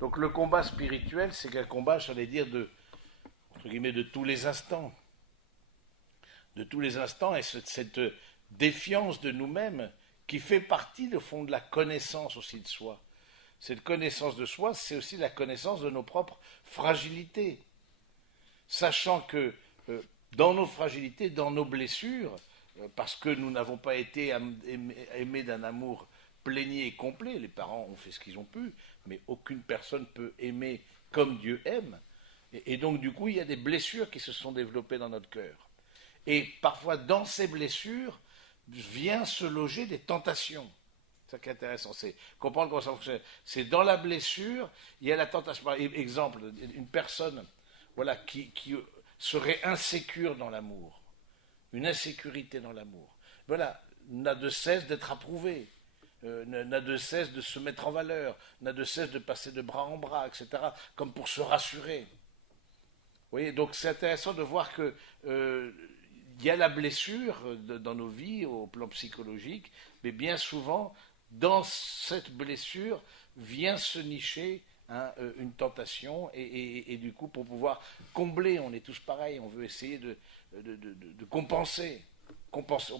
Donc le combat spirituel, c'est un combat, j'allais dire, entre guillemets, de tous les instants. De tous les instants, et cette défiance de nous-mêmes qui fait partie, au fond, de la connaissance aussi de soi. Cette connaissance de soi, c'est aussi la connaissance de nos propres fragilités. Sachant que dans nos fragilités, dans nos blessures, parce que nous n'avons pas été aimés d'un amour plénier et complet, les parents ont fait ce qu'ils ont pu, mais aucune personne peut aimer comme Dieu aime. Et donc, du coup, il y a des blessures qui se sont développées dans notre cœur. Et parfois, dans ces blessures, vient se loger des tentations. C'est ça qui est intéressant, c'est comprendre comment ça fonctionne. C'est dans la blessure, il y a la tentation. Par exemple, une personne voilà, qui serait insécure dans l'amour, une insécurité dans l'amour, voilà, n'a de cesse d'être approuvée, n'a de cesse de se mettre en valeur, n'a de cesse de passer de bras en bras, etc., comme pour se rassurer. Vous voyez, donc c'est intéressant de voir que il y a la blessure dans nos vies au plan psychologique, mais bien souvent, dans cette blessure, vient se nicher une tentation, et du coup, pour pouvoir combler, on est tous pareils, on veut essayer de compenser,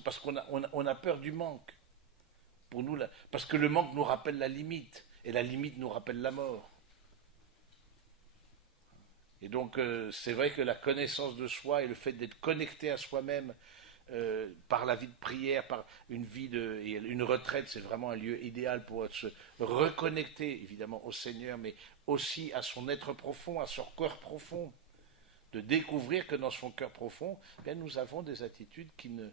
parce qu'on a peur du manque. Pour nous, parce que le manque nous rappelle la limite, et la limite nous rappelle la mort. Et donc, c'est vrai que la connaissance de soi et le fait d'être connecté à soi-même par la vie de prière, par une vie et une retraite, c'est vraiment un lieu idéal pour se reconnecter, évidemment, au Seigneur, mais aussi à son être profond, à son cœur profond, de découvrir que dans son cœur profond, bien, nous avons des attitudes qui ne,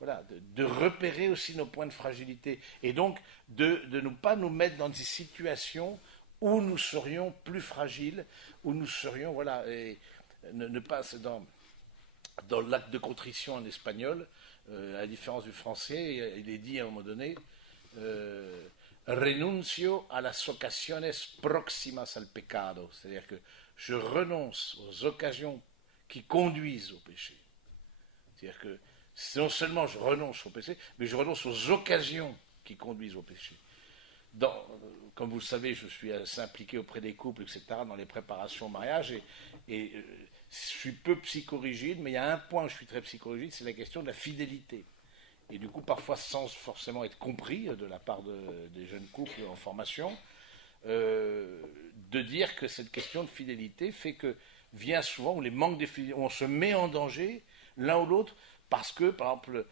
voilà, de repérer aussi nos points de fragilité, et donc de ne pas nous mettre dans des situations où nous serions plus fragiles, où nous serions, voilà, et ne pas, dans l'acte de contrition en espagnol, à la différence du français, il est dit à un moment donné, renuncio a las ocasiones próximas al pecado, c'est-à-dire que je renonce aux occasions qui conduisent au péché. C'est-à-dire que non seulement je renonce au péché, mais je renonce aux occasions qui conduisent au péché. Comme vous le savez, je suis assez impliqué auprès des couples, etc., dans les préparations au mariage, et je suis peu psychorigide, mais il y a un point où je suis très psychorigide, c'est la question de la fidélité. Et du coup, parfois sans forcément être compris de la part des jeunes couples en formation, de dire que cette question de fidélité fait que vient souvent, où les manques de fidélité, on se met en danger l'un ou l'autre, parce que, par exemple,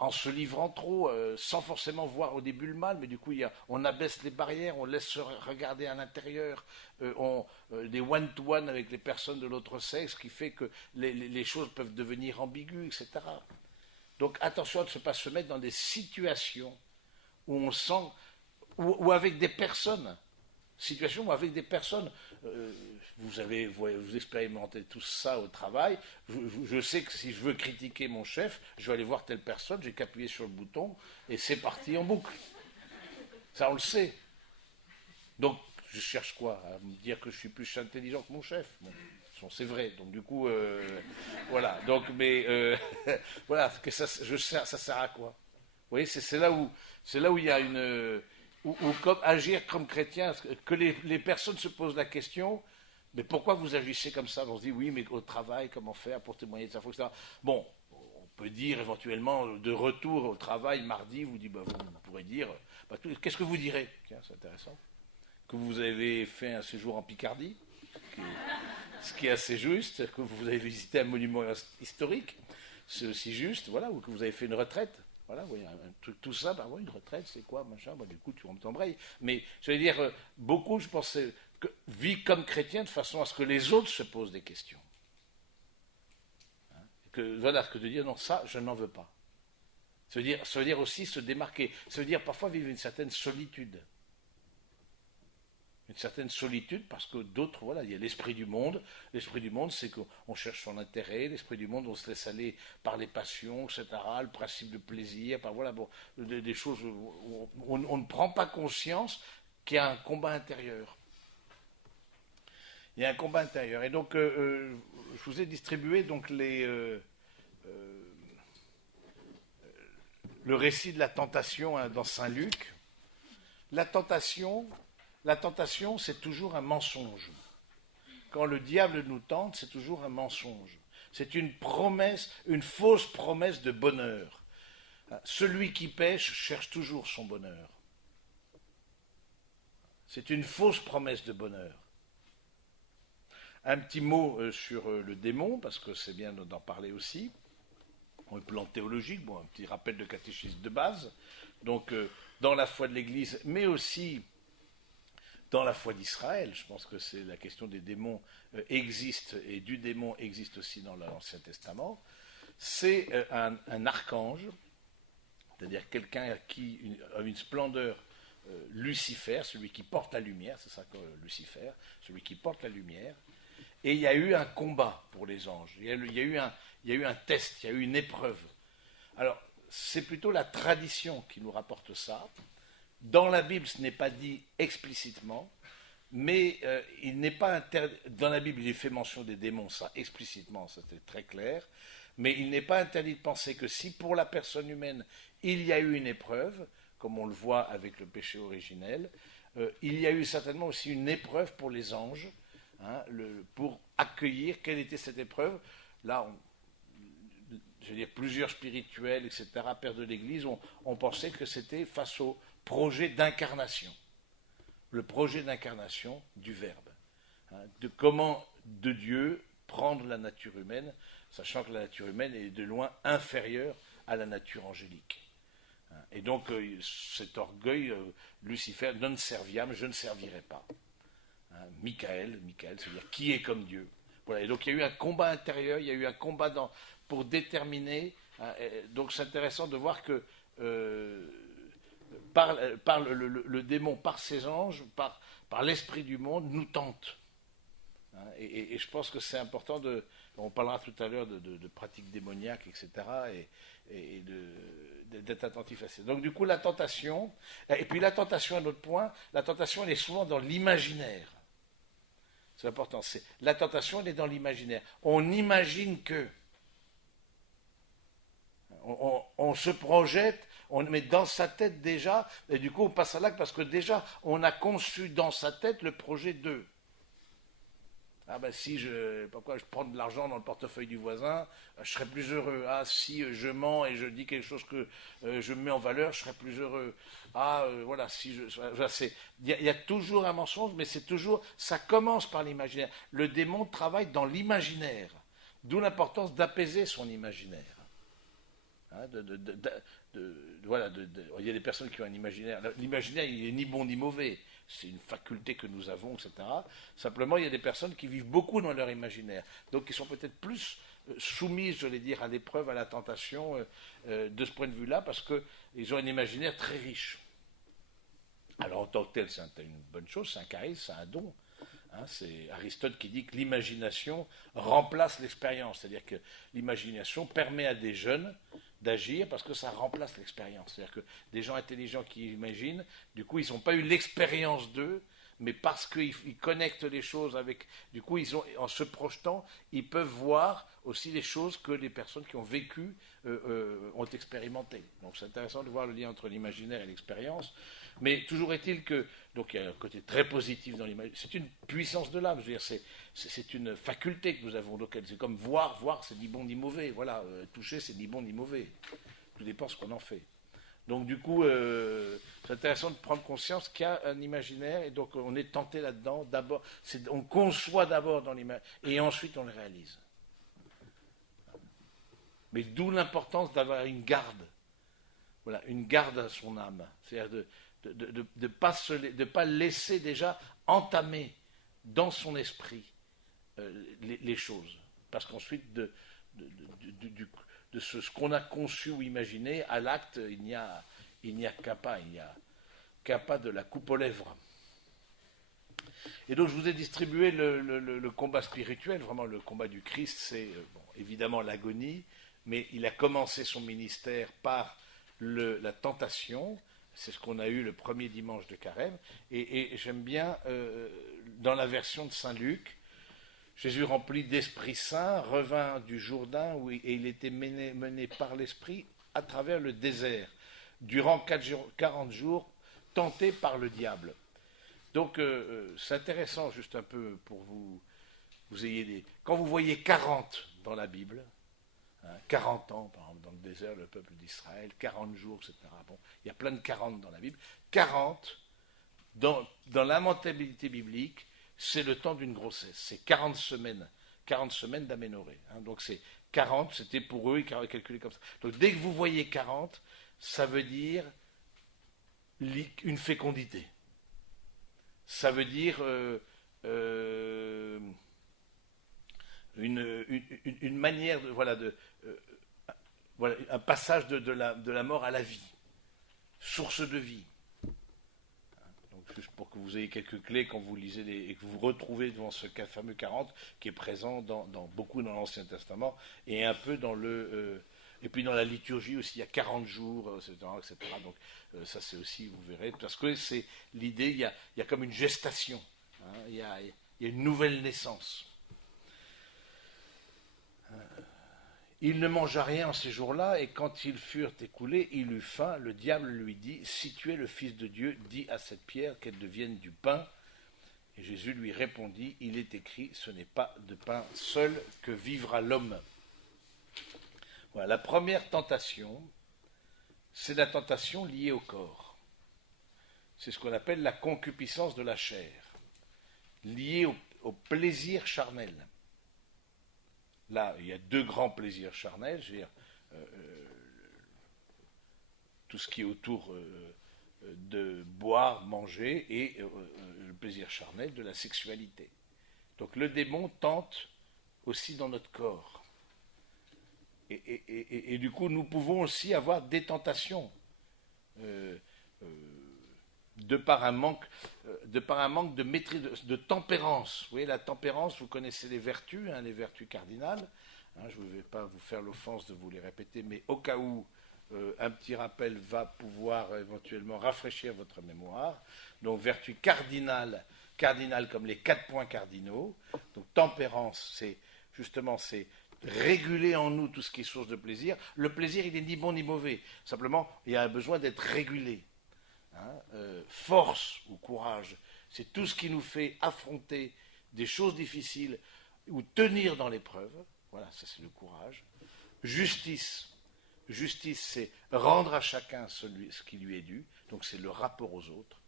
en se livrant trop, sans forcément voir au début le mal, mais du coup, on abaisse les barrières, on laisse se regarder à l'intérieur, des one-to-one avec les personnes de l'autre sexe, qui fait que les choses peuvent devenir ambiguës, etc. Donc attention à ne pas se mettre dans des situations où on sent, ou avec des personnes, situation où avec des personnes, vous expérimentez tout ça au travail, je sais que si je veux critiquer mon chef, je vais aller voir telle personne, j'ai qu'appuyer sur le bouton, et c'est parti en boucle. Ça, on le sait. Donc, je cherche quoi? À me dire que je suis plus intelligent que mon chef. Bon, c'est vrai. Donc, du coup, voilà. Donc, mais, voilà, ça sert à quoi? Vous voyez, c'est là où il y a une, ou comme agir comme chrétien, que les personnes se posent la question, mais pourquoi vous agissez comme ça? On se dit oui, mais au travail, comment faire pour témoigner de sa foi, etc. Bon, on peut dire éventuellement de retour au travail mardi, vous pourrez dire, qu'est-ce que vous direz? Tiens, c'est intéressant. Que vous avez fait un séjour en Picardie, ce qui est assez juste, que vous avez visité un monument historique, c'est aussi juste, voilà, ou que vous avez fait une retraite. Voilà, oui, un truc, tout ça, bah oui, une retraite, c'est quoi, machin, bah, du coup, tu t'embrayes. Mais je veux dire, beaucoup, je pense, que vit comme chrétien de façon à ce que les autres se posent des questions. Hein, voilà, que de dire, non, ça, je n'en veux pas. Ça veut dire aussi se démarquer. Ça veut dire parfois vivre une certaine solitude. Une certaine solitude parce que d'autres, voilà, il y a l'esprit du monde. L'esprit du monde, c'est qu'on cherche son intérêt. L'esprit du monde, on se laisse aller par les passions, etc. Le principe de plaisir, par voilà, bon, des choses où on ne prend pas conscience qu'il y a un combat intérieur. Il y a un combat intérieur. Et donc, je vous ai distribué donc le récit de la tentation, hein, dans Saint Luc. La tentation, la tentation, c'est toujours un mensonge. Quand le diable nous tente, c'est toujours un mensonge. C'est une promesse, une fausse promesse de bonheur. Celui qui pêche cherche toujours son bonheur. C'est une fausse promesse de bonheur. Un petit mot sur le démon, parce que c'est bien d'en parler aussi. Un plan théologique, bon, un petit rappel de catéchisme de base. Donc, dans la foi de l'Église, mais aussi dans la foi d'Israël, je pense que c'est la question des démons existe, et du démon existe aussi dans l'Ancien Testament. C'est un archange, c'est-à-dire quelqu'un qui a une splendeur Lucifer, celui qui porte la lumière, c'est ça que Lucifer, celui qui porte la lumière. Et il y a eu un combat pour les anges, il y a eu un test, il y a eu une épreuve. Alors, c'est plutôt la tradition qui nous rapporte ça. Dans la Bible, ce n'est pas dit explicitement, mais il n'est pas interdit. Dans la Bible, il est fait mention des démons, ça explicitement, c'était très clair. Mais il n'est pas interdit de penser que si pour la personne humaine, il y a eu une épreuve, comme on le voit avec le péché originel, il y a eu certainement aussi une épreuve pour les anges, pour accueillir. Quelle était cette épreuve? Là, je veux dire, plusieurs spirituels, etc., pères de l'Église, ont pensé que c'était face au projet d'incarnation. Le projet d'incarnation du Verbe. De comment de Dieu prendre la nature humaine, sachant que la nature humaine est de loin inférieure à la nature angélique. Et donc, cet orgueil, Lucifer, non serviam, je ne servirai pas. Michael, c'est-à-dire qui est comme Dieu. Voilà. Et donc, il y a eu un combat intérieur, il y a eu un combat pour déterminer. Donc, c'est intéressant de voir que par le démon, par ses anges, par l'esprit du monde, nous tente. Et je pense que c'est important on parlera tout à l'heure de pratiques démoniaques, etc., et d'être attentif à ça. Donc du coup, la tentation, et puis la tentation, un autre point, la tentation, elle est souvent dans l'imaginaire. C'est important. La tentation, elle est dans l'imaginaire. On imagine que. On se projette, on met dans sa tête déjà, et du coup on passe à l'acte parce que déjà on a conçu dans sa tête le projet d'eux. Ah ben si pourquoi je prends de l'argent dans le portefeuille du voisin, je serais plus heureux. Ah si je mens et je dis quelque chose que je mets en valeur, je serais plus heureux. Ah voilà, si il y a toujours un mensonge, mais c'est toujours, ça commence par l'imaginaire. Le démon travaille dans l'imaginaire, d'où l'importance d'apaiser son imaginaire. Voilà, il y a des personnes qui ont un imaginaire. L'imaginaire, il n'est ni bon ni mauvais. C'est une faculté que nous avons, etc. Simplement, il y a des personnes qui vivent beaucoup dans leur imaginaire. Donc, qui sont peut-être plus soumises, je vais dire, à l'épreuve, à la tentation, de ce point de vue-là, parce qu'ils ont un imaginaire très riche. Alors, en tant que tel, c'est une bonne chose, c'est un charisme, c'est un don. C'est Aristote qui dit que l'imagination remplace l'expérience, c'est-à-dire que l'imagination permet à des jeunes d'agir parce que ça remplace l'expérience. C'est-à-dire que des gens intelligents qui imaginent, du coup, ils n'ont pas eu l'expérience d'eux, mais parce qu'ils connectent les choses avec... Du coup, en se projetant, ils peuvent voir aussi les choses que les personnes qui ont vécu ont expérimentées. Donc c'est intéressant de voir le lien entre l'imaginaire et l'expérience. Mais toujours est-il que, donc il y a un côté très positif dans l'imaginaire, c'est une puissance de l'âme, je veux dire, c'est une faculté que nous avons, donc c'est comme voir c'est ni bon ni mauvais, voilà, toucher c'est ni bon ni mauvais, tout dépend ce qu'on en fait. Donc du coup, c'est intéressant de prendre conscience qu'il y a un imaginaire, et donc on est tenté là-dedans, d'abord, on conçoit d'abord dans l'imaginaire, et ensuite on le réalise. Mais d'où l'importance d'avoir une garde, voilà, une garde à son âme, c'est-à-dire de ne pas laisser déjà entamer dans son esprit les choses. Parce qu'ensuite, de ce qu'on a conçu ou imaginé, à l'acte, il n'y a qu'un pas, il n'y a qu'un pas de la coupe aux lèvres. Et donc je vous ai distribué le combat spirituel, vraiment le combat du Christ, c'est évidemment l'agonie, mais il a commencé son ministère par la tentation. C'est ce qu'on a eu le premier dimanche de Carême. Et j'aime bien, dans la version de Saint Luc, Jésus rempli d'Esprit Saint revint du Jourdain et il était mené par l'Esprit à travers le désert, durant 40 jours, tenté par le diable. Donc c'est intéressant juste un peu pour vous ayez des... Quand vous voyez 40 dans la Bible, 40 ans par exemple dans le désert, le peuple d'Israël, 40 jours, etc. Bon, il y a plein de 40 dans la Bible. 40, dans la mentalité biblique, c'est le temps d'une grossesse. C'est 40 semaines d'aménorrhée. Donc c'est 40, c'était pour eux, ils calculaient comme ça. Donc dès que vous voyez 40, ça veut dire une fécondité. Ça veut dire une manière de, voilà, un passage de la mort à la vie, source de vie. Donc, juste pour que vous ayez quelques clés quand vous lisez et que vous retrouvez devant ce fameux 40 qui est présent beaucoup dans l'Ancien Testament et un peu et puis dans la liturgie aussi, il y a 40 jours, etc. Donc ça c'est aussi, vous verrez, parce que c'est l'idée, il y a comme une gestation, il y a une nouvelle naissance. Il ne mangea rien en ces jours-là, et quand ils furent écoulés, il eut faim. Le diable lui dit, si tu es le Fils de Dieu, dis à cette pierre qu'elle devienne du pain. Et Jésus lui répondit, il est écrit, ce n'est pas de pain seul que vivra l'homme. Voilà, la première tentation, c'est la tentation liée au corps. C'est ce qu'on appelle la concupiscence de la chair, liée au plaisir charnel. Là, il y a deux grands plaisirs charnels, je veux dire, tout ce qui est autour de boire, manger, et le plaisir charnel de la sexualité. Donc le démon tente aussi dans notre corps. Et du coup, nous pouvons aussi avoir des tentations, de par un manque de maîtrise, de tempérance. Vous voyez, la tempérance, vous connaissez les vertus, les vertus cardinales. Je ne vais pas vous faire l'offense de vous les répéter, mais au cas où un petit rappel va pouvoir éventuellement rafraîchir votre mémoire. Donc, vertu cardinale comme les 4 points cardinaux. Donc, tempérance, c'est réguler en nous tout ce qui est source de plaisir. Le plaisir, il n'est ni bon ni mauvais. Simplement, il y a un besoin d'être régulé. Force ou courage, c'est tout ce qui nous fait affronter des choses difficiles ou tenir dans l'épreuve. Voilà, ça c'est le courage. Justice, c'est rendre à chacun ce qui lui est dû, donc c'est le rapport aux autres.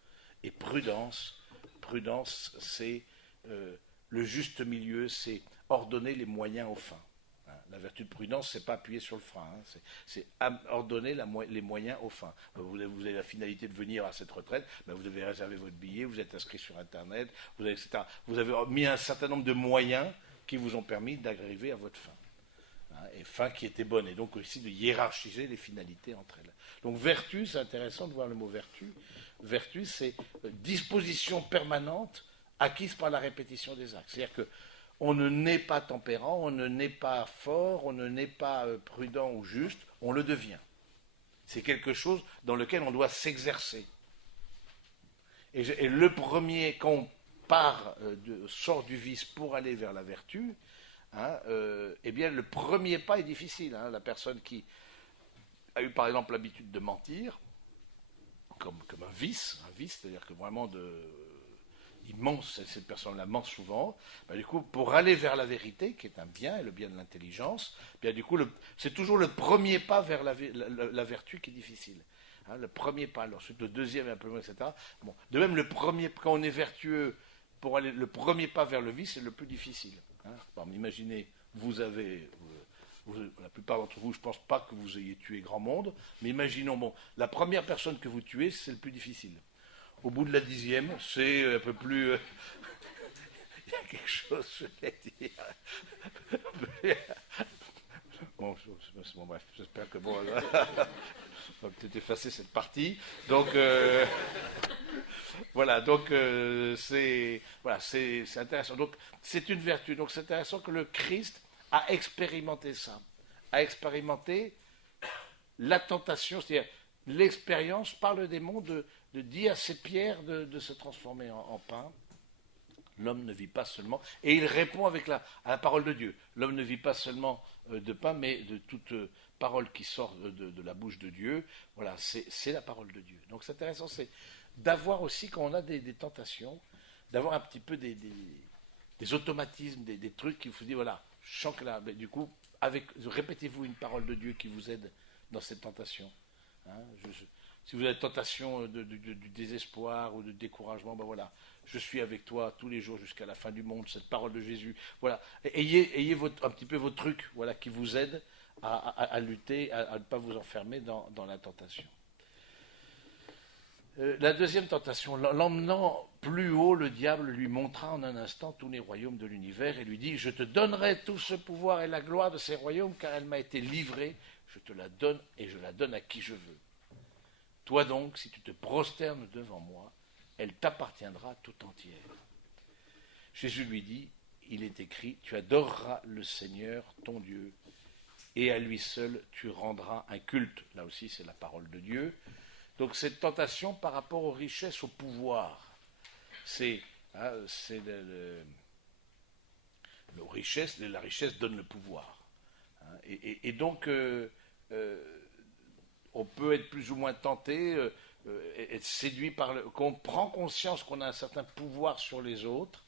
Et prudence, c'est le juste milieu, c'est ordonner les moyens aux fins. La vertu de prudence, c'est pas appuyer sur le frein, c'est ordonner les moyens aux fins. Vous avez la finalité de venir à cette retraite, vous devez réserver votre billet, vous êtes inscrit sur Internet, etc. Vous avez mis un certain nombre de moyens qui vous ont permis d'arriver à votre fin. Et fin qui était bonne, et donc aussi de hiérarchiser les finalités entre elles. Donc vertu, c'est intéressant de voir le mot vertu. Vertu, c'est disposition permanente acquise par la répétition des actes. C'est-à-dire que on ne naît pas tempérant, on ne naît pas fort, on ne naît pas prudent ou juste, on le devient. C'est quelque chose dans lequel on doit s'exercer. Et le premier, quand on sort du vice pour aller vers la vertu, eh bien le premier pas est difficile. La personne qui a eu par exemple l'habitude de mentir, comme un vice, c'est-à-dire que vraiment il ment, cette personne-là ment souvent, du coup, pour aller vers la vérité, qui est un bien, et le bien de l'intelligence, du coup, c'est toujours le premier pas vers la vertu qui est difficile. Le premier pas, ensuite le deuxième, et un peu moins, etc. Bon, de même, quand on est vertueux, pour aller le premier pas vers le vice, c'est le plus difficile. Imaginez, la plupart d'entre vous, je ne pense pas que vous ayez tué grand monde, mais imaginons, la première personne que vous tuez, c'est le plus difficile. Au bout de la 10e, c'est un peu plus... il y a quelque chose, je vais dire. Bref, j'espère que on va peut-être effacer cette partie. Donc, voilà, donc c'est intéressant. Donc, c'est une vertu. Donc, c'est intéressant que le Christ a expérimenté ça, a expérimenté la tentation, c'est-à-dire l'expérience par le démon de dire à ces pierres de se transformer en pain. L'homme ne vit pas seulement, et il répond à la parole de Dieu. L'homme ne vit pas seulement de pain, mais de toute parole qui sort de la bouche de Dieu. Voilà, c'est la parole de Dieu. Donc c'est intéressant, d'avoir aussi, quand on a des tentations, d'avoir un petit peu des automatismes, des trucs qui vous disent, voilà, je sens que là, mais du coup, répétez-vous une parole de Dieu qui vous aide dans cette tentation. Hein, si vous avez la tentation du désespoir ou du découragement, ben voilà, je suis avec toi tous les jours jusqu'à la fin du monde, cette parole de Jésus. Voilà, ayez un petit peu vos trucs, voilà, qui vous aident à lutter, à ne pas vous enfermer dans la tentation. La deuxième tentation, l'emmenant plus haut, le diable lui montra en un instant tous les royaumes de l'univers et lui dit, je te donnerai tout ce pouvoir et la gloire de ces royaumes, car elle m'a été livrée, je te la donne et je la donne à qui je veux. Toi donc, si tu te prosternes devant moi, elle t'appartiendra tout entière. Jésus lui dit, il est écrit, tu adoreras le Seigneur, ton Dieu, et à lui seul tu rendras un culte. Là aussi, c'est la parole de Dieu. Donc cette tentation par rapport aux richesses, au pouvoir, c'est la richesse donne le pouvoir. Hein, et donc, on peut être plus ou moins tenté, être séduit quand on prend conscience qu'on a un certain pouvoir sur les autres,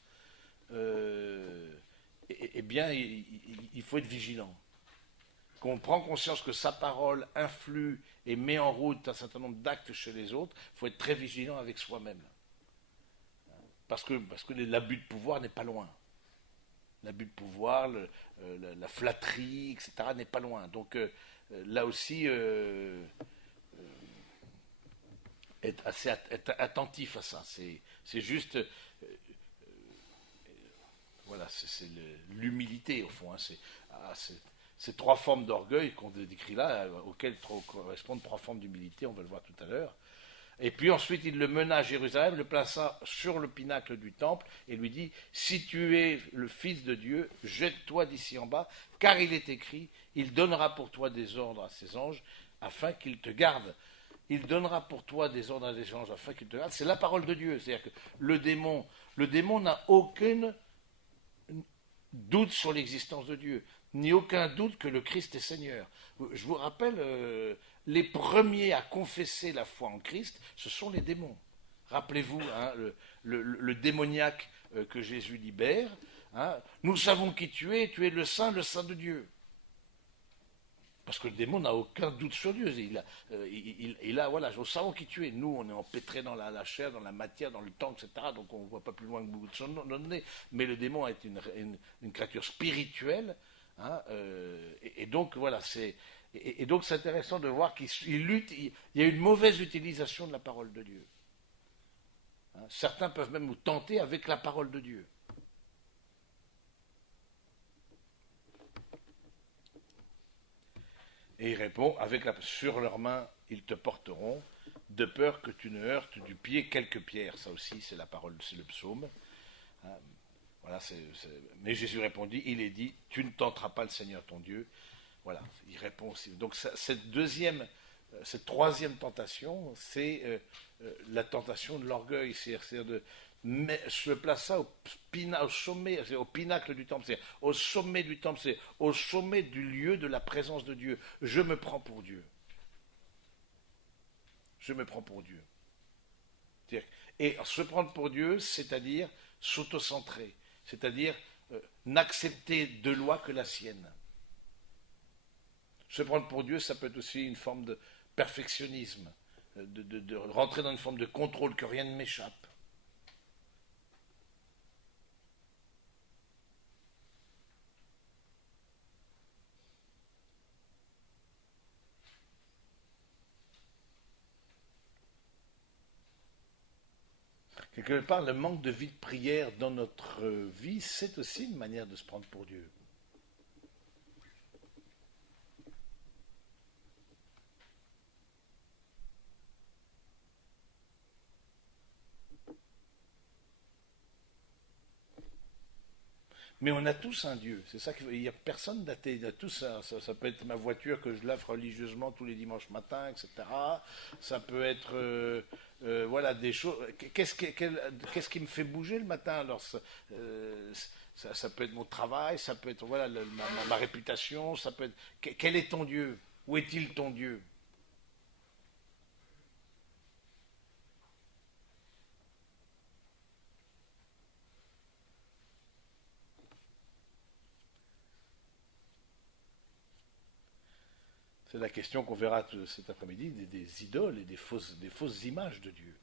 eh bien, il faut être vigilant. Quand on prend conscience que sa parole influe et met en route un certain nombre d'actes chez les autres, il faut être très vigilant avec soi-même. Parce que l'abus de pouvoir n'est pas loin. L'abus de pouvoir, la flatterie, etc. n'est pas loin. Donc là aussi, être attentif à ça. C'est juste, voilà, c'est l'humilité au fond. Hein. Ces trois formes d'orgueil qu'on décrit là, auxquelles correspondent trois formes d'humilité, on va le voir tout à l'heure. Et puis ensuite, il le mena à Jérusalem, le plaça sur le pinacle du temple et lui dit, si tu es le Fils de Dieu, jette-toi d'ici en bas, car il est écrit, il donnera pour toi des ordres à ses anges afin qu'ils te gardent. Il donnera pour toi des ordres à ses anges afin qu'ils te gardent. C'est la parole de Dieu. C'est-à-dire que le démon n'a aucun doute sur l'existence de Dieu, ni aucun doute que le Christ est Seigneur. Je vous rappelle, les premiers à confesser la foi en Christ, ce sont les démons. Rappelez-vous, hein, le démoniaque que Jésus libère. Hein, nous savons qui tu es le Saint de Dieu. Parce que le démon n'a aucun doute sur Dieu. Voilà, nous savons qui tu es. Nous, on est empêtrés dans la chair, dans la matière, dans le temps, etc. Donc on ne voit pas plus loin que bout de son nez. Mais le démon est une créature spirituelle. Hein, et donc, voilà, et donc c'est intéressant de voir qu'il lutte. Il y a une mauvaise utilisation de la parole de Dieu. Hein, certains peuvent même nous tenter avec la parole de Dieu. Et il répond, sur leurs mains, ils te porteront, de peur que tu ne heurtes du pied quelques pierres. Ça aussi, c'est la parole, c'est le psaume. Hein, voilà, mais Jésus répondit, il est dit, tu ne tenteras pas le Seigneur ton Dieu. Voilà, il répond aussi. Donc cette troisième tentation, c'est la tentation de l'orgueil, c'est-à-dire se plaça au sommet, au pinacle du temple, c'est au sommet du temple, c'est au sommet du lieu de la présence de Dieu. Je me prends pour Dieu. Je me prends pour Dieu. Et se prendre pour Dieu, c'est-à-dire s'autocentrer, c'est-à-dire n'accepter de loi que la sienne. Se prendre pour Dieu, ça peut être aussi une forme de perfectionnisme, de rentrer dans une forme de contrôle, que rien ne m'échappe. Quelque part, le manque de vie de prière dans notre vie, c'est aussi une manière de se prendre pour Dieu. Mais on a tous un Dieu, c'est ça qu'il n'y a personne d'athée, il y a tous ça peut être ma voiture que je lave religieusement tous les dimanches matins, etc. Ça peut être voilà des choses. Qu'est-ce qui me fait bouger le matin? Alors ça peut être mon travail, ça peut être voilà ma réputation, ça peut être quel est ton Dieu? Où est-il ton Dieu? C'est la question qu'on verra cet après-midi des idoles et des fausses images de Dieu.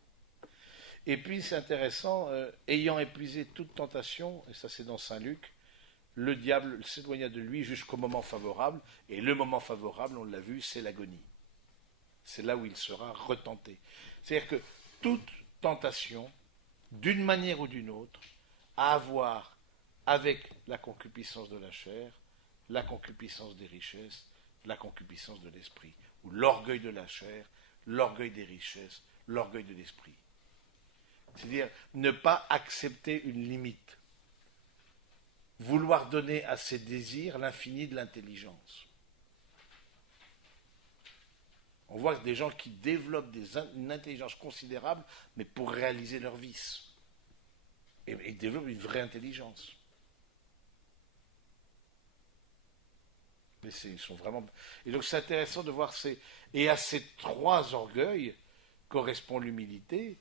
Et puis c'est intéressant, ayant épuisé toute tentation, et ça c'est dans Saint Luc, le diable s'éloigna de lui jusqu'au moment favorable, et le moment favorable, on l'a vu, c'est l'agonie. C'est là où il sera retenté. C'est-à-dire que toute tentation, d'une manière ou d'une autre, a à voir avec la concupiscence de la chair, la concupiscence des richesses, la concupiscence de l'esprit, ou l'orgueil de la chair, l'orgueil des richesses, l'orgueil de l'esprit. C'est-à-dire ne pas accepter une limite, vouloir donner à ses désirs l'infini de l'intelligence. On voit des gens qui développent une intelligence considérable, mais pour réaliser leur vice. Et ils développent une vraie intelligence. Mais ils sont vraiment... Et donc c'est intéressant de voir Et à ces trois orgueils correspond l'humilité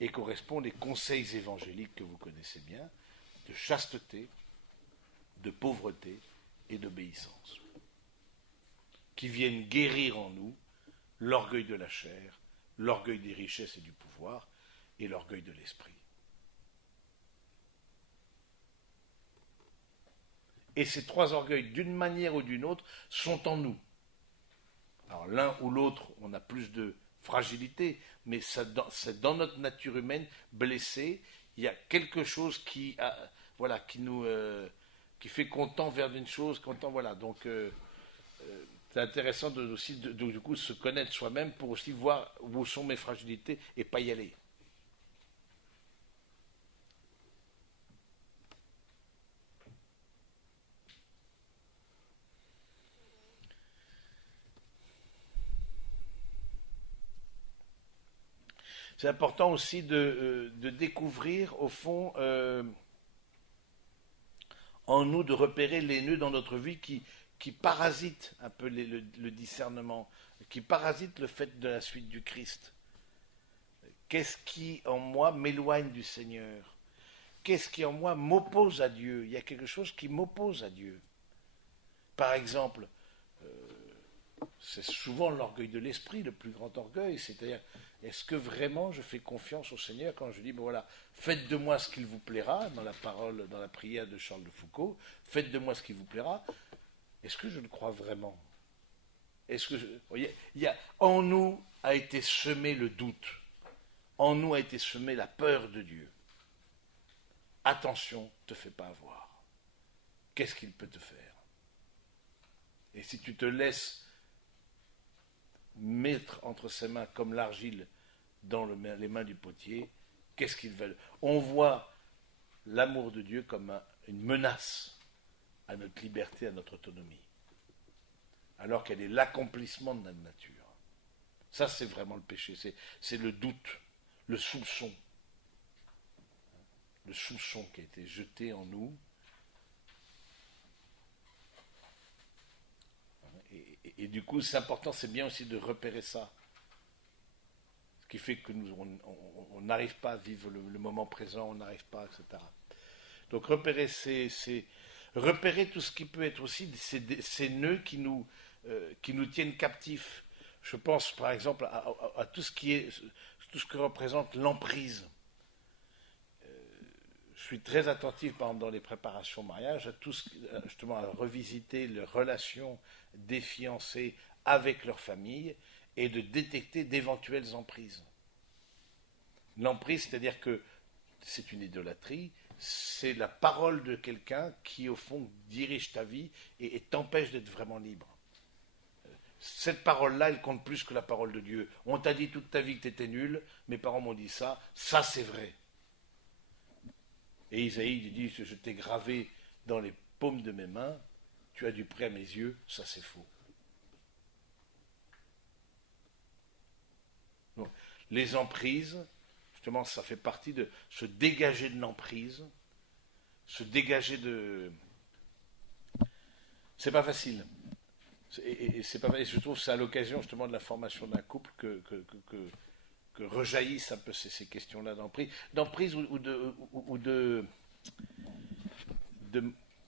et correspondent les conseils évangéliques que vous connaissez bien, de chasteté, de pauvreté et d'obéissance, qui viennent guérir en nous l'orgueil de la chair, l'orgueil des richesses et du pouvoir, et l'orgueil de l'esprit. Et ces trois orgueils, d'une manière ou d'une autre, sont en nous. Alors l'un ou l'autre, on a plus de fragilité, mais c'est dans notre nature humaine blessée, il y a quelque chose qui fait qu'on tend vers une chose, voilà. Donc c'est intéressant aussi du coup se connaître soi-même pour aussi voir où sont mes fragilités et pas y aller. C'est important aussi de découvrir, au fond, en nous, de repérer les nœuds dans notre vie qui parasitent un peu le discernement, qui parasitent le fait de la suite du Christ. Qu'est-ce qui, en moi, m'éloigne du Seigneur? Qu'est-ce qui, en moi, m'oppose à Dieu? Il y a quelque chose qui m'oppose à Dieu. Par exemple, c'est souvent l'orgueil de l'esprit, le plus grand orgueil, c'est-à-dire, est-ce que vraiment je fais confiance au Seigneur quand je dis, ben voilà, faites de moi ce qu'il vous plaira, dans la prière de Charles de Foucault, faites de moi ce qu'il vous plaira, est-ce que je le crois vraiment? Est-ce que vous voyez, en nous a été semé le doute, en nous a été semé la peur de Dieu. Attention, ne te fais pas avoir. Qu'est-ce qu'il peut te faire? Et si tu te laisses mettre entre ses mains comme l'argile dans les mains du potier, qu'est-ce qu'il veut? On voit l'amour de Dieu comme une menace à notre liberté, à notre autonomie, alors qu'elle est l'accomplissement de notre nature. Ça, c'est vraiment le péché, c'est le doute, le soupçon qui a été jeté en nous. Et du coup, c'est important, c'est bien aussi de repérer ça. Ce qui fait que on n'arrive pas à vivre le moment présent, on n'arrive pas, etc. Donc repérer repérer tout ce qui peut être aussi ces nœuds qui nous tiennent captifs. Je pense par exemple à tout ce que représente l'emprise. Je suis très attentif, par exemple, dans les préparations au mariage, justement à revisiter les relations des fiancés avec leur famille et de détecter d'éventuelles emprises. L'emprise, c'est-à-dire que c'est une idolâtrie, c'est la parole de quelqu'un qui, au fond, dirige ta vie et t'empêche d'être vraiment libre. Cette parole-là, elle compte plus que la parole de Dieu. On t'a dit toute ta vie que tu étais nul, mes parents m'ont dit ça c'est vrai. Et Isaïe dit, je t'ai gravé dans les paumes de mes mains, tu as du près à mes yeux, ça c'est faux. Donc, les emprises, justement, ça fait partie de se dégager de l'emprise, se dégager de... C'est pas facile. Et c'est pas facile. Je trouve que c'est à l'occasion justement de la formation d'un couple que rejaillissent un peu ces questions-là d'emprise ou de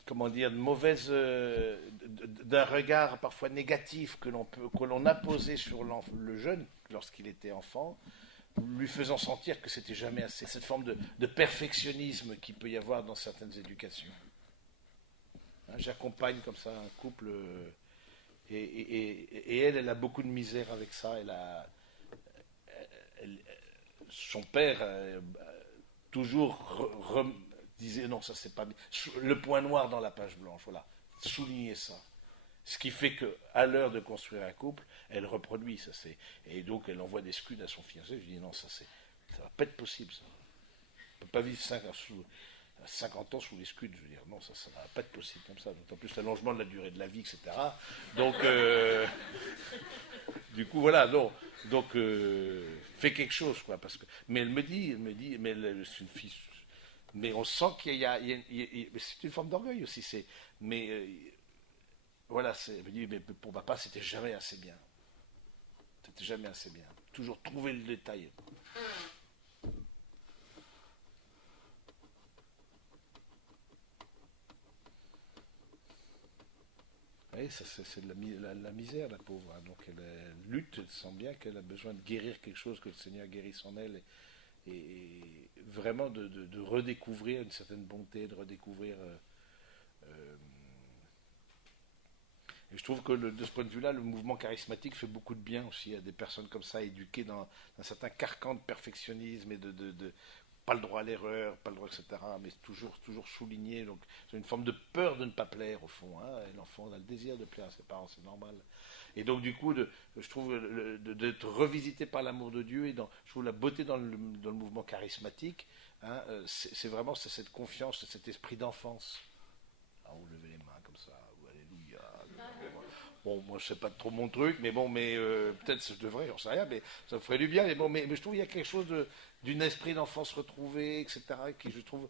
comment dire, d'un regard parfois négatif que l'on a posé sur le jeune lorsqu'il était enfant, lui faisant sentir que c'était jamais assez. Cette forme de perfectionnisme qu'il peut y avoir dans certaines éducations. Hein, j'accompagne comme ça un couple et elle a beaucoup de misère avec ça. Elle- son père toujours disait non, ça c'est pas bien. Le point noir dans la page blanche, voilà. Souligner ça. Ce qui fait qu'à l'heure de construire un couple, elle reproduit ça. Et donc elle envoie des scuds à son fiancé. Je dis non, ça va pas être possible ça. On peut pas vivre 50 ans sous les scuds. Je veux dire non, ça va pas être possible comme ça. D'autant plus l'allongement de la durée de la vie, etc. Donc du coup voilà, non. Donc fais quelque chose quoi. Mais elle me dit, mais c'est une fille. Mais on sent qu'il c'est une forme d'orgueil aussi. Mais voilà, elle me dit, mais pour papa, c'était jamais assez bien. C'était jamais assez bien. Toujours trouver le détail. Oui, ça, c'est de la misère, la pauvre. Hein. Donc elle lutte, elle sent bien qu'elle a besoin de guérir quelque chose, que le Seigneur guérisse en elle. Et vraiment de redécouvrir une certaine bonté, de redécouvrir. Euh, et je trouve que de ce point de vue-là, le mouvement charismatique fait beaucoup de bien aussi à des personnes comme ça, éduquées dans un certain carcan de perfectionnisme et pas le droit à l'erreur, pas le droit, etc. Mais toujours souligné. Donc, c'est une forme de peur de ne pas plaire, au fond. Hein. Et l'enfant a le désir de plaire à ses parents, c'est normal. Et donc, du coup, je trouve d'être revisité par l'amour de Dieu, je trouve la beauté dans le mouvement charismatique, hein, c'est vraiment cette confiance, cet esprit d'enfance. Ah, vous levez les mains comme ça, alléluia. Bon, moi, c'est pas trop mon truc, mais bon, peut-être je devrais, j'en sais rien, mais ça me ferait du bien. Mais bon, mais je trouve qu'il y a quelque chose d'une esprit d'enfance retrouvé, etc., qui, je trouve,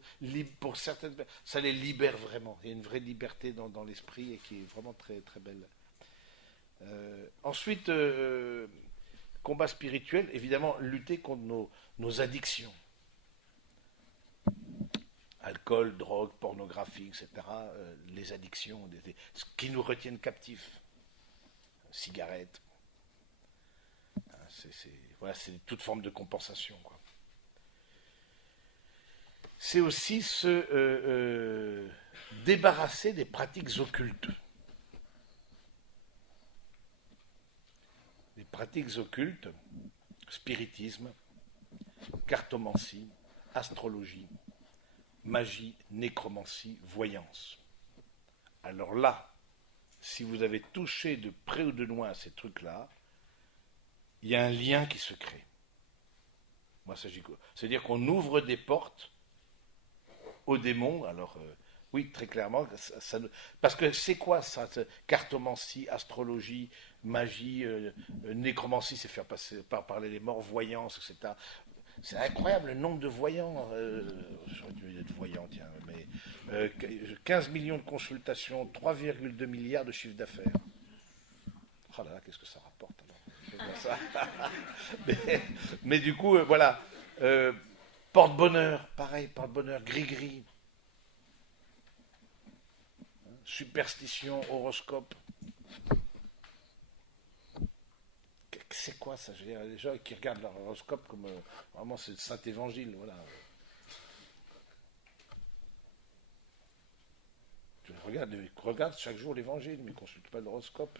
pour certaines, ça les libère vraiment. Il y a une vraie liberté dans l'esprit et qui est vraiment très, très belle. Ensuite, combat spirituel, évidemment, lutter contre nos addictions. Alcool, drogue, pornographie, etc. Les addictions, ce qui nous retiennent captifs. Cigarettes, voilà, c'est toute forme de compensation. Quoi. C'est aussi se débarrasser des pratiques occultes. Les pratiques occultes, spiritisme, cartomancie, astrologie, magie, nécromancie, voyance. Alors là, si vous avez touché de près ou de loin à ces trucs-là, il y a un lien qui se crée. Moi, c'est-à-dire qu'on ouvre des portes aux démons. Alors, oui, très clairement, parce que c'est quoi ça, cartomancie, astrologie, magie, nécromancie, c'est faire passer, parler les morts, voyance, etc. C'est incroyable le nombre de voyants. J'aurais dû être voyant, tiens, mais 15 millions de consultations, 3,2 milliards de chiffre d'affaires. Oh là là, qu'est-ce que ça rapporte alors ça. mais, du coup, voilà. Euh, Porte-bonheur, pareil, porte-bonheur, gris-gris. Superstition, horoscope. C'est quoi ça? Je veux dire, les gens qui regardent leur horoscope comme vraiment c'est le Saint-Évangile, voilà. Tu regarde chaque jour l'Évangile, mais consulte pas l'horoscope.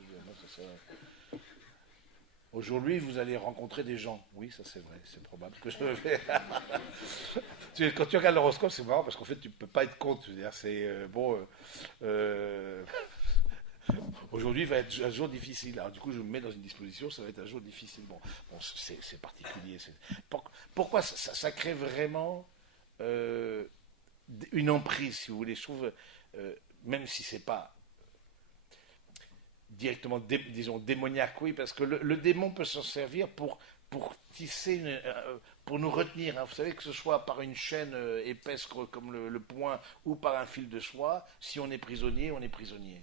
Aujourd'hui, vous allez rencontrer des gens. Oui, ça c'est vrai, c'est probable que je le fais. Quand tu regardes l'horoscope, c'est marrant parce qu'en fait, tu peux pas être contre. C'est bon. Aujourd'hui va être un jour difficile. Alors du coup, je me mets dans une disposition, ça va être un jour difficile. Bon c'est particulier. Pourquoi ça crée vraiment euh, une emprise, si vous voulez. Je trouve, même si c'est pas directement, disons, démoniaque, oui, parce que le démon peut s'en servir pour tisser, pour nous retenir. Hein. Vous savez, que ce soit par une chaîne épaisse comme le poing ou par un fil de soie, si on est prisonnier, on est prisonnier.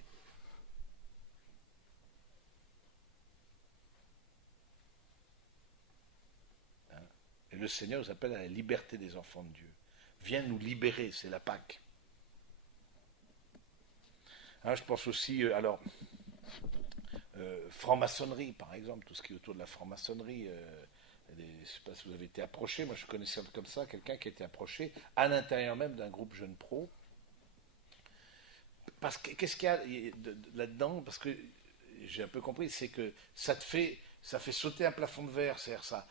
Hein. Et le Seigneur nous appelle à la liberté des enfants de Dieu. Viens nous libérer, c'est la Pâque. Hein, je pense aussi, franc-maçonnerie, par exemple, tout ce qui est autour de la franc-maçonnerie. Je ne sais pas si vous avez été approché, moi je connaissais comme ça quelqu'un qui a été approché à l'intérieur même d'un groupe jeune pro. Parce que qu'est-ce qu'il y a là-dedans? Parce que j'ai un peu compris, c'est que ça fait sauter un plafond de verre, c'est-à-dire ça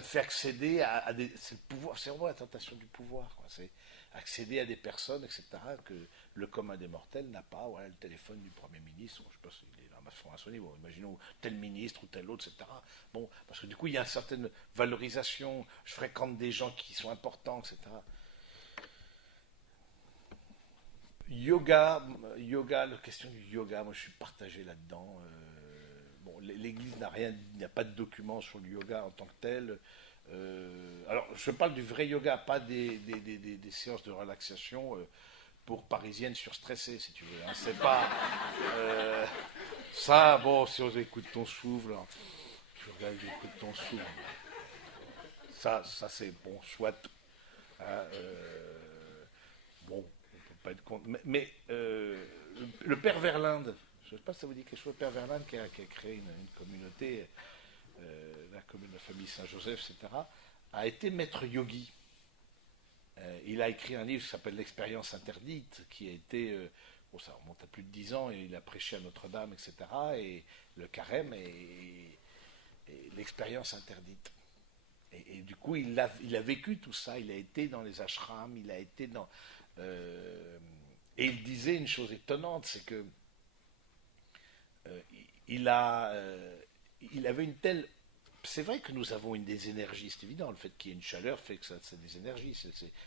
te fait accéder à des, c'est le pouvoir, c'est vraiment la tentation du pouvoir, quoi. C'est accéder à des personnes, etc., que le commun des mortels n'a pas. Ouais, le téléphone du Premier ministre, je ne sais pas s'il est dans ma franc-maçonnerie, bon, imaginons tel ministre ou tel autre, etc. Bon, parce que du coup, il y a une certaine valorisation, je fréquente des gens qui sont importants, etc. La question du yoga, moi je suis partagé là-dedans. Bon, l'Église n'a rien, il n'y a pas de document sur le yoga en tant que tel. Alors, je parle du vrai yoga, pas des séances de relaxation pour parisiennes surstressées, si tu veux. Hein. C'est pas euh, ça. Bon, si on écoute ton souffle, hein, je regarde, j'écoute ton souffle. Ça c'est bon, soit. Hein, bon, on peut pas être contre. Le père Verlinde, je ne sais pas si ça vous dit quelque chose, le père Verlinde qui a créé une communauté, la famille Saint-Joseph, etc., a été maître yogi. Il a écrit un livre qui s'appelle L'Expérience interdite, qui a été, bon, ça remonte à plus de 10 ans, et il a prêché à Notre-Dame, etc., et le carême et l'expérience interdite. Et du coup, il a vécu tout ça, il a été dans les ashrams, il a été dans... euh, et il disait une chose étonnante, c'est que euh, il, a, il avait une telle... C'est vrai que nous avons des énergies, c'est évident, le fait qu'il y ait une chaleur fait que ça, c'est des énergies,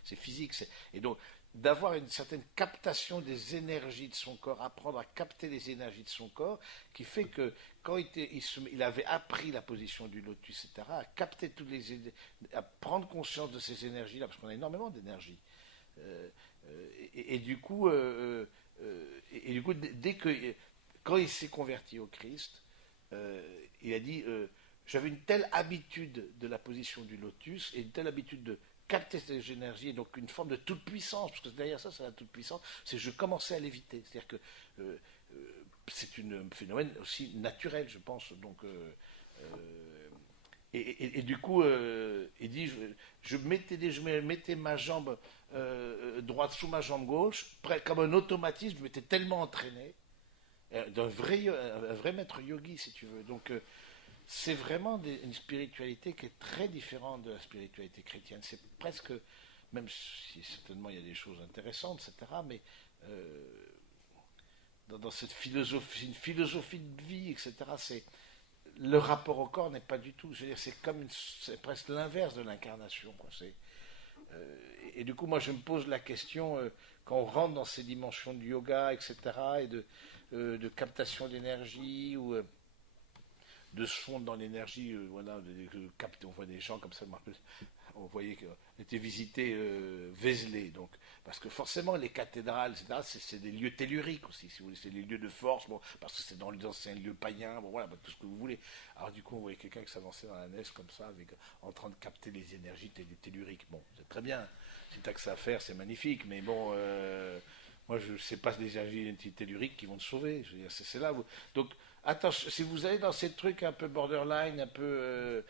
c'est physique. Et donc, d'avoir une certaine captation des énergies de son corps, apprendre à capter les énergies de son corps, qui fait que quand il avait appris la position du lotus, etc., à capter toutes à prendre conscience de ces énergies-là, parce qu'on a énormément d'énergie. Euh, et du coup, dès que quand il s'est converti au Christ, il a dit j'avais une telle habitude de la position du lotus et une telle habitude de capter ces énergies, et donc une forme de toute puissance, parce que derrière ça, c'est la toute puissance, c'est que je commençais à l'éviter. C'est-à-dire que euh, c'est un phénomène aussi naturel, je pense. Donc, du coup, il dit, je mettais ma jambe droite sous ma jambe gauche, comme un automatisme, je m'étais tellement entraîné, un vrai maître yogi, si tu veux. Donc, c'est vraiment une spiritualité qui est très différente de la spiritualité chrétienne. C'est presque, même si certainement il y a des choses intéressantes, etc., mais euh, dans cette philosophie, une philosophie de vie, etc., le rapport au corps n'est pas du tout. Je veux dire, c'est presque l'inverse de l'incarnation. Et du coup, moi, je me pose la question quand on rentre dans ces dimensions du yoga, etc., et de captation d'énergie ou de se fondre dans l'énergie. Voilà, on voit des gens comme ça. On voyait qu'on était visité Vézelay, donc parce que forcément les cathédrales, etc., c'est des lieux telluriques aussi, si vous voulez, c'est des lieux de force, bon, parce que c'est dans les anciens lieux païens, bon voilà, tout ce que vous voulez. Alors du coup, on voyait quelqu'un qui s'avançait dans la neige comme ça, en train de capter les énergies telluriques. Bon, c'est très bien, si t'as que ça à faire, c'est magnifique, mais bon, moi je sais pas des énergies telluriques qui vont te sauver. Je veux dire, c'est là. Donc, attention, si vous allez dans ces trucs un peu borderline, un peu,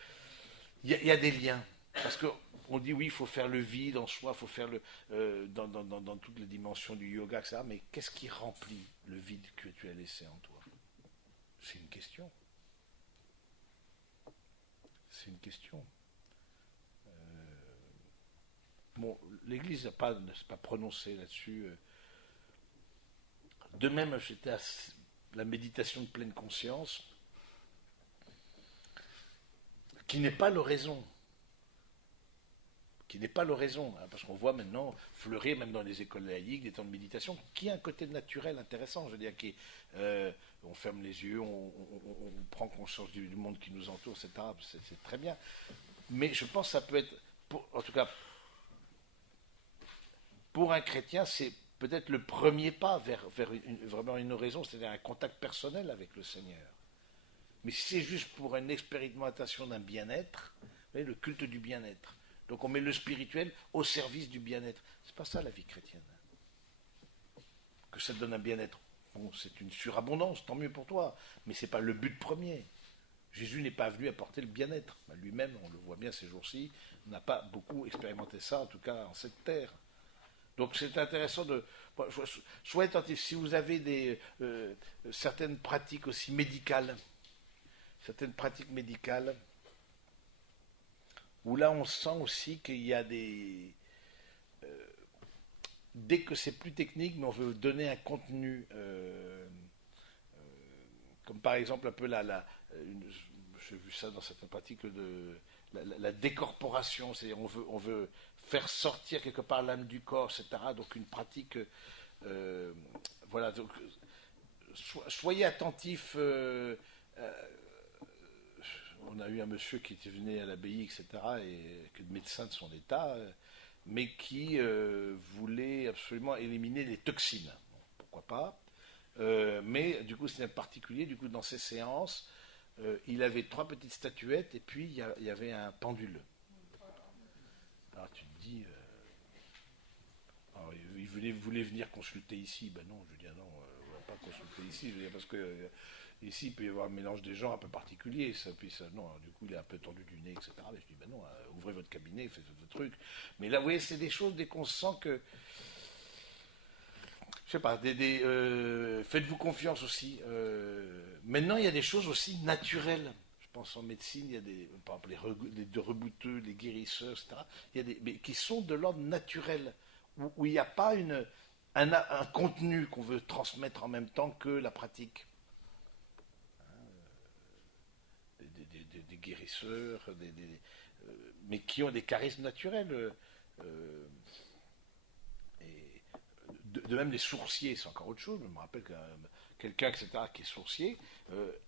y a des liens. Parce qu'on dit oui, il faut faire le vide en soi, il faut faire dans toutes les dimensions du yoga, etc. Mais qu'est-ce qui remplit le vide que tu as laissé en toi? C'est une question. C'est une question. Bon, l'Église ne s'est pas prononcée là-dessus. De même, j'étais à la méditation de pleine conscience, qui n'est pas l'oraison. Qui n'est pas l'oraison, hein, parce qu'on voit maintenant fleurir, même dans les écoles laïques, des temps de méditation, qui a un côté naturel intéressant, je veux dire, on ferme les yeux, on prend conscience du monde qui nous entoure, etc. C'est très bien. Mais je pense que ça peut être, en tout cas, pour un chrétien, c'est peut-être le premier pas vers vraiment une oraison, c'est-à-dire un contact personnel avec le Seigneur. Mais si c'est juste pour une expérimentation d'un bien-être, vous voyez, le culte du bien-être. Donc on met le spirituel au service du bien-être. C'est pas ça la vie chrétienne. que ça te donne un bien-être. Bon, c'est une surabondance, tant mieux pour toi, mais ce n'est pas le but premier. Jésus n'est pas venu apporter le bien-être. Lui-même, on le voit bien ces jours-ci, n'a pas beaucoup expérimenté ça, en tout cas en cette terre. Donc c'est intéressant de... Soyez attentifs, si vous avez certaines pratiques aussi médicales, où là on sent aussi qu'il y a dès que c'est plus technique, mais on veut donner un contenu, comme par exemple un peu j'ai vu ça dans certaines pratiques de la décorporation, c'est-à-dire on veut faire sortir quelque part l'âme du corps, etc. Donc une pratique, voilà. Donc soyez attentifs. On a eu un monsieur qui était venu à l'abbaye, etc., et que médecin de son état, mais qui voulait absolument éliminer les toxines. Bon, pourquoi pas. Mais du coup, c'est un particulier. Du coup, dans ses séances, il avait 3 petites statuettes et puis il y avait un pendule. Alors tu te dis, alors, il voulait venir consulter ici. Ben non, je lui dis, ah non, on ne va pas consulter ici. Je veux dire, parce que ici, il peut y avoir un mélange des genres un peu particulier. Non, alors, du coup, il est un peu tendu du nez, etc. Mais je dis, ben non, ouvrez votre cabinet, faites votre truc. Mais là, vous voyez, c'est des choses, dès qu'on sent que je sais pas, faites-vous confiance aussi. Maintenant, il y a des choses aussi naturelles. Je pense en médecine, il y a par exemple, les rebouteux, les guérisseurs, etc. Il y a mais qui sont de l'ordre naturel, où il n'y a pas un contenu qu'on veut transmettre en même temps que la pratique. Des guérisseurs, mais qui ont des charismes naturels. Euh, et de même les sourciers, c'est encore autre chose. Je me rappelle que quelqu'un, etc., qui est sourcier,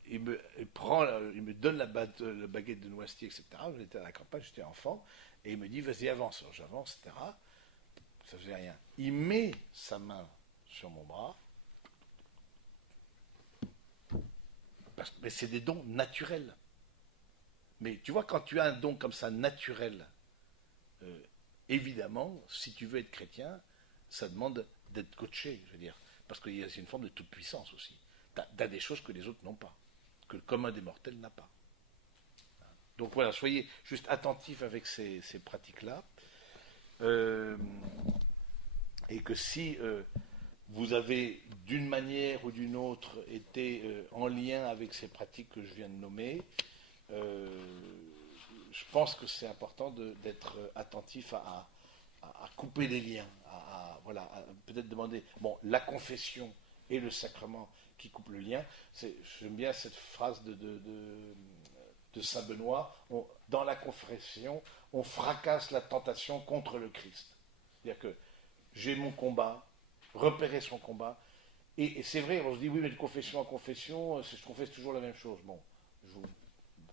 il me donne la baguette de noisetier, etc. J'étais à la campagne, j'étais enfant, et il me dit, vas-y, avance. Alors j'avance, etc. Ça faisait rien. Il met sa main sur mon bras, mais c'est des dons naturels. Mais tu vois, quand tu as un don comme ça naturel, euh, évidemment, si tu veux être chrétien, ça demande d'être coaché, je veux dire. Parce que c'est une forme de toute puissance aussi. Tu as des choses que les autres n'ont pas, que le commun des mortels n'a pas. Donc voilà, soyez juste attentifs avec ces pratiques-là. Euh, et que si vous avez d'une manière ou d'une autre été en lien avec ces pratiques que je viens de nommer, euh, je pense que c'est important d'être attentif à couper les liens, voilà, peut-être demander, bon, la confession et le sacrement qui coupent le lien. J'aime bien cette phrase de Saint Benoît, dans la confession, on fracasse la tentation contre le Christ. C'est-à-dire que j'ai mon combat, repérer son combat, et c'est vrai, on se dit oui, mais de confession en confession, je confesse toujours la même chose. Bon, je vous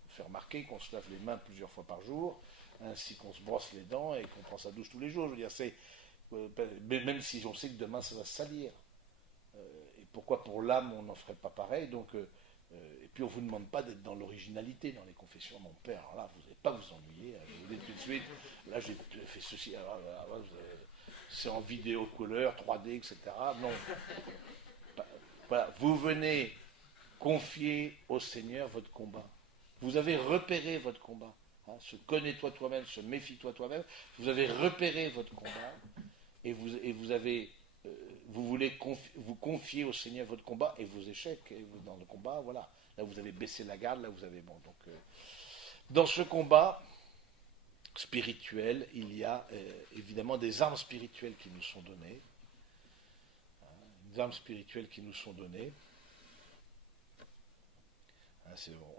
fais remarquer qu'on se lave les mains plusieurs fois par jour, ainsi qu'on se brosse les dents et qu'on prend sa douche tous les jours. Je veux dire, même si on sait que demain ça va se salir. Et pourquoi pour l'âme on n'en ferait pas pareil. Donc, et puis on ne vous demande pas d'être dans l'originalité dans les confessions. Mon père, alors là, vous n'allez pas vous ennuyer. Je vous dis tout de suite, là j'ai fait ceci, c'est en vidéo couleur, 3D, etc. Non. Voilà, vous venez confier au Seigneur votre combat. Vous avez repéré votre combat. Se connais-toi toi-même, se méfie-toi toi-même. Vous avez repéré votre combat et vous avez vous voulez vous confier au Seigneur votre combat et vos échecs et dans le combat, voilà. Là vous avez baissé la garde, là vous avez bon. Donc dans ce combat spirituel, il y a évidemment des armes spirituelles qui nous sont données, des armes spirituelles qui nous sont données.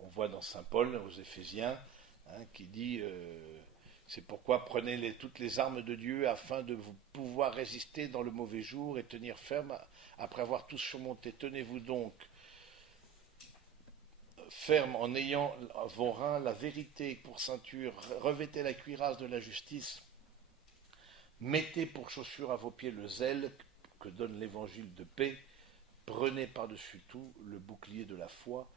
On voit dans Saint Paul aux Éphésiens qui dit c'est pourquoi prenez toutes les armes de Dieu afin de vous pouvoir résister dans le mauvais jour et tenir ferme après avoir tout surmonté. Tenez-vous donc ferme en ayant vos reins la vérité pour ceinture, revêtez la cuirasse de la justice, mettez pour chaussure à vos pieds le zèle que donne l'évangile de paix, prenez par-dessus tout le bouclier de la foi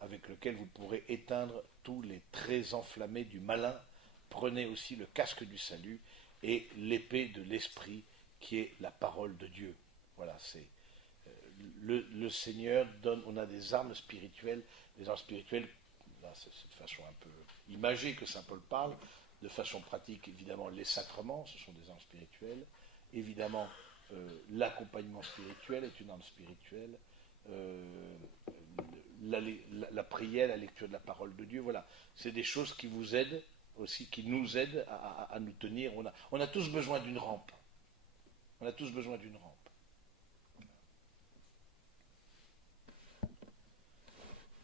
avec lequel vous pourrez éteindre tous les traits enflammés du malin. Prenez aussi le casque du salut et l'épée de l'esprit qui est la parole de Dieu. Voilà, Le Seigneur donne, on a des armes spirituelles, là c'est de façon un peu imagée que Saint Paul parle, de façon pratique évidemment les sacrements, ce sont des armes spirituelles, évidemment l'accompagnement spirituel est une arme spirituelle, euh, la prière, la lecture de la parole de Dieu, voilà, c'est des choses qui vous aident aussi, qui nous aident à nous tenir, on a tous besoin d'une rampe, on a tous besoin d'une rampe.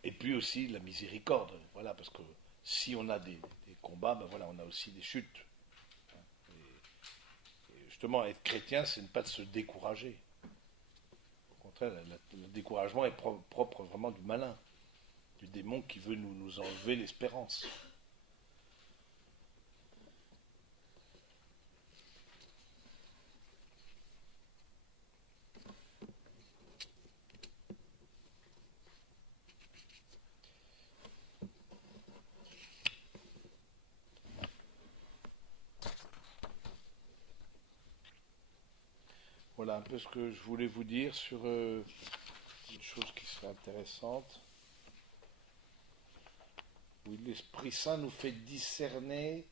Et puis aussi la miséricorde, voilà, parce que si on a des combats, ben voilà, on a aussi des chutes. Et justement, être chrétien, c'est ne pas de se décourager. Au contraire, le découragement est propre vraiment du malin, du démon qui veut nous enlever l'espérance. Voilà un peu ce que je voulais vous dire sur une chose qui serait intéressante. Oui, l'Esprit Saint nous fait discerner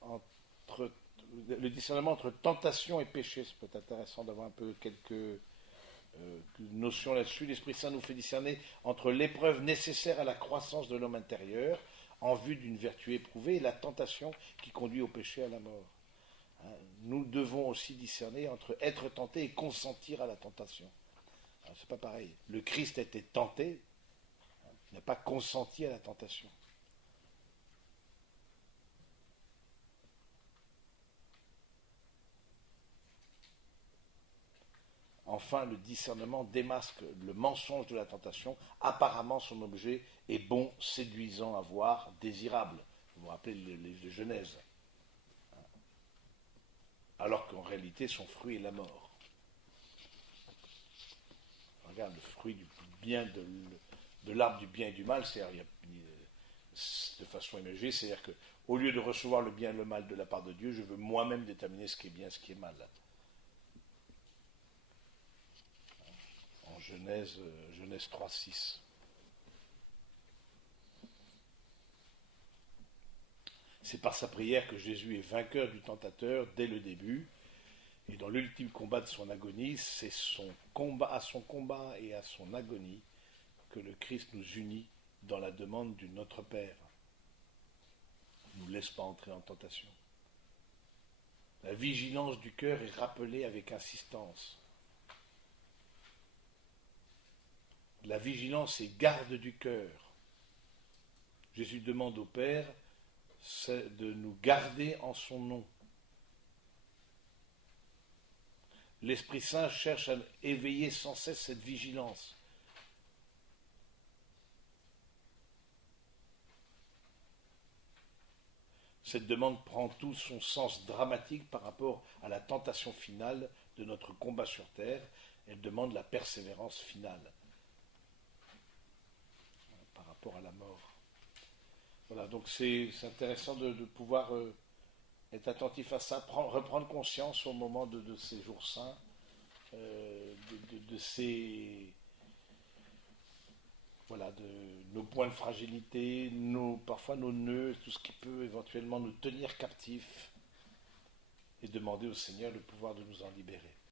entre le discernement entre tentation et péché. Ça peut être intéressant d'avoir un peu quelques notions là-dessus. L'Esprit Saint nous fait discerner entre l'épreuve nécessaire à la croissance de l'homme intérieur en vue d'une vertu éprouvée et la tentation qui conduit au péché, à la mort. Hein, nous devons aussi discerner entre être tenté et consentir à la tentation. C'est pas pareil. Le Christ a été tenté, il n'a pas consenti à la tentation. Enfin, le discernement démasque le mensonge de la tentation. Apparemment, son objet est bon, séduisant à voir, désirable. Vous vous rappelez le livre de Genèse. Alors qu'en réalité, son fruit est la mort. Regarde, le fruit du bien, de l'arbre du bien et du mal, c'est-à-dire, de façon imagée, c'est-à-dire qu'au lieu de recevoir le bien et le mal de la part de Dieu, je veux moi-même déterminer ce qui est bien et ce qui est mal. En Genèse 3,6. C'est par sa prière que Jésus est vainqueur du tentateur dès le début. Et dans l'ultime combat de son agonie, c'est à son combat et à son agonie que le Christ nous unit dans la demande du Notre Père. Il ne nous laisse pas entrer en tentation. La vigilance du cœur est rappelée avec insistance. La vigilance est garde du cœur. Jésus demande au Père de nous garder en son nom. L'Esprit Saint cherche à éveiller sans cesse cette vigilance. Cette demande prend tout son sens dramatique par rapport à la tentation finale de notre combat sur terre. Elle demande la persévérance finale par rapport à la mort. Voilà, donc c'est intéressant de pouvoir être attentif à ça, reprendre conscience au moment de ces jours saints, de ces voilà, de nos points de fragilité, parfois nos nœuds, tout ce qui peut éventuellement nous tenir captifs, et demander au Seigneur le pouvoir de nous en libérer.